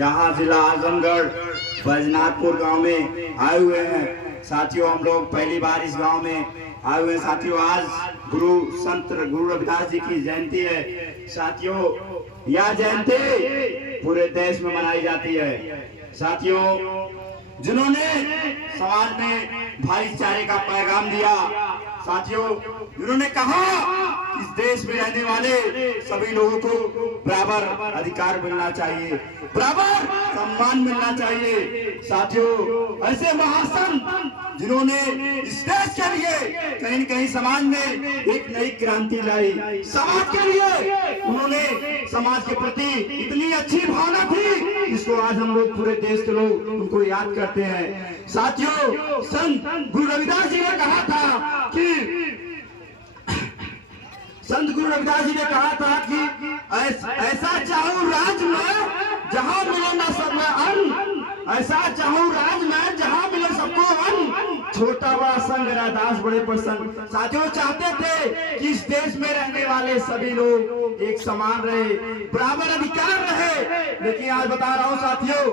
यहाँ जिला आजमगढ़ बैजनाथपुर गांव में आए हुए हैं। साथियों, हम लोग पहली बार इस गांव में आए हुए हैं। साथियों, आज संत गुरु रविदास जी की जयंती है। साथियों, यह जयंती पूरे देश में मनाई जाती है। साथियों, जिन्होंने समाज में भाईचारे का पैगाम दिया, साथियों जिन्होंने कहा इस देश में रहने वाले सभी लोगों को बराबर अधिकार मिलना चाहिए, बराबर सम्मान मिलना चाहिए। साथियों, ऐसे महासंत जिन्होंने इस देश के लिए कहीं न कहीं समाज में एक नई क्रांति लाई, समाज के लिए उन्होंने समाज के प्रति इतनी अच्छी भावना थी, इसको आज हम लोग पूरे देश के लोग उनको याद करते हैं। साथियों, संत गुरु रविदास जी ने कहा था कि ऐसा चाहूं राज में जहां मिले ना सब में अन्न, ऐसा चाहूं राज में जहां मिले सबको अन्न, छोटा बड़ा संग रैदास बड़े प्रसन्न। साथियों, चाहते थे कि इस देश में रहने वाले सभी लोग एक समान रहे, बराबर अधिकार रहे। लेकिन आज बता रहा हूं साथियों,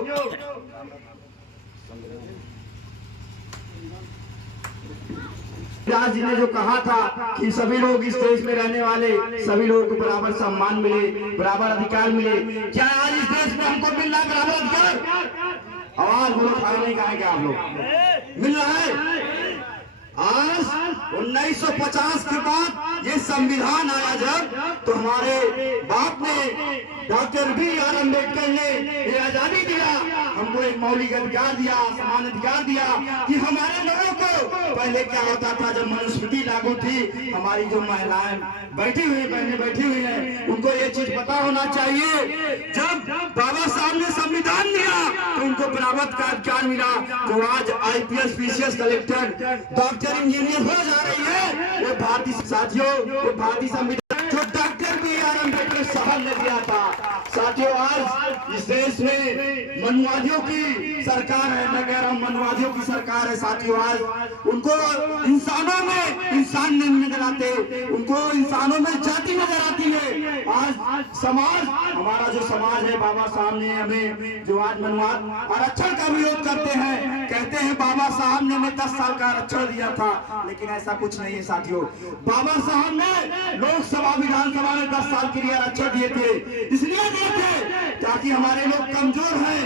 रविदास जी ने जो कहा था कि सभी लोग इस देश में रहने वाले सभी लोगों को बराबर सम्मान मिले, बराबर अधिकार मिले, क्या आज इस देश में हमको मिल रहा है बराबर अधिकार? आवाज बोलो, खाए नहीं खाएंगे आप लोग? मिल रहा है। आज 1950 के बाद ये संविधान आया जब, तो हमारे बाप ने, डॉक्टर B.R. अम्बेडकर ने ये आजादी दिया, हमको एक मौलिक अधिकार दिया, समान अधिकार दिया कि हमारे लोगों को पहले क्या होता था, जब मनुस्मृति लागू थी, हमारी जो महिलाएं बैठी हुई, बहनें बैठी हुई हैं, उनको ये चीज पता होना चाहिए, जब बाबा साहब ने संविधान दिया तो उनको बराबर का अधिकार मिला। जो आज IPS, PCS, collector, doctor, engineer हो जा रही है, वो भारतीय, साथियों वो भारतीय संविधान जो डॉक्टर B.R. अम्बेडकर साहब ने दिया था। साथियों, आज इस देश में मनुवादियों की सरकार है, मैं कह रहा हूँ मनुवादियों की सरकार है। साथियों, आज उनको इंसानों में इंसान नहीं नजर आते, उनको इंसानों में जाति नजर आती है। आज समाज, हमारा जो समाज है, बाबा साहब ने हमें जो आज मनुवाद आरक्षण का विरोध करते हैं, कहते हैं बाबा साहब ने हमें 10 साल का आरक्षण दिया था, लेकिन ऐसा कुछ नहीं है। साथियों, बाबा साहब ने लोकसभा विधानसभा में 10 साल के लिए आरक्षण दिए थे, इसलिए दिए थे ताकि हमारे लोग कमजोर हैं,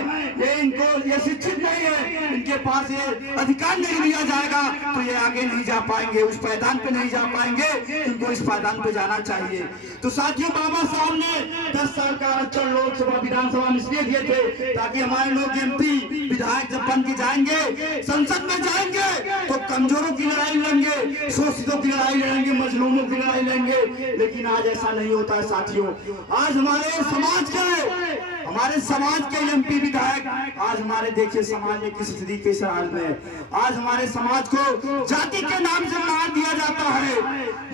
ये शिक्षित नहीं है, इनके पास ये अधिकार नहीं दिया जाएगा तो ये आगे नहीं जा पाएंगे, उस पायदान पे नहीं जा पाएंगे, इनको इस पायदान पे जाना चाहिए। तो साथियों, बाबा साहब ने 10 साल का आरक्षण लोकसभा विधानसभा में इसलिए दिए थे ताकि हमारे लोग MP विधायक जब बन के जाएंगे, संसद में जाएंगे, तो कमजोरों की लड़ाई लड़ेंगे, शोषितों की लड़ाई लड़ेंगे, मजलूमों की लड़ाई लड़ेंगे। लेकिन आज ऐसा नहीं होता है। साथियों, आज हमारे समाज के MP विधायक, आज हमारे देखिए समाज में किस स्थिति के हाल में, आज हमारे समाज को जाति के नाम से मार दिया जाता है,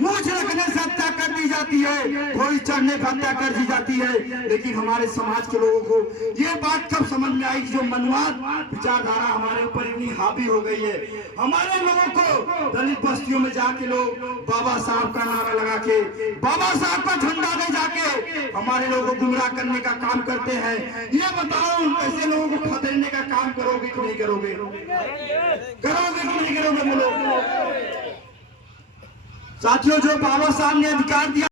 मूछ रखने से हत्या कर दी जाती है, घोड़ी चढ़ने पर हत्या कर दी जाती है। लेकिन हमारे समाज के लोगों को ये बात कब समझ में आई कि जो मनुवाद विचारधारा हमारे ऊपर इतनी हावी हो गई है। हमारे लोगों को दलित बस्तियों में जाके लोग बाबा साहब का नारा लगा के, बाबा साहब का झंडा ले जाके हमारे लोगों को गुमराह करने का काम करते हैं। ये बताओ, ऐसे लोगों को खदेड़ने का काम करोगे कि नहीं करोगे? करोगे कि नहीं करोगे? बोलो। साथियों, जो बाबा साहब ने अधिकार दिया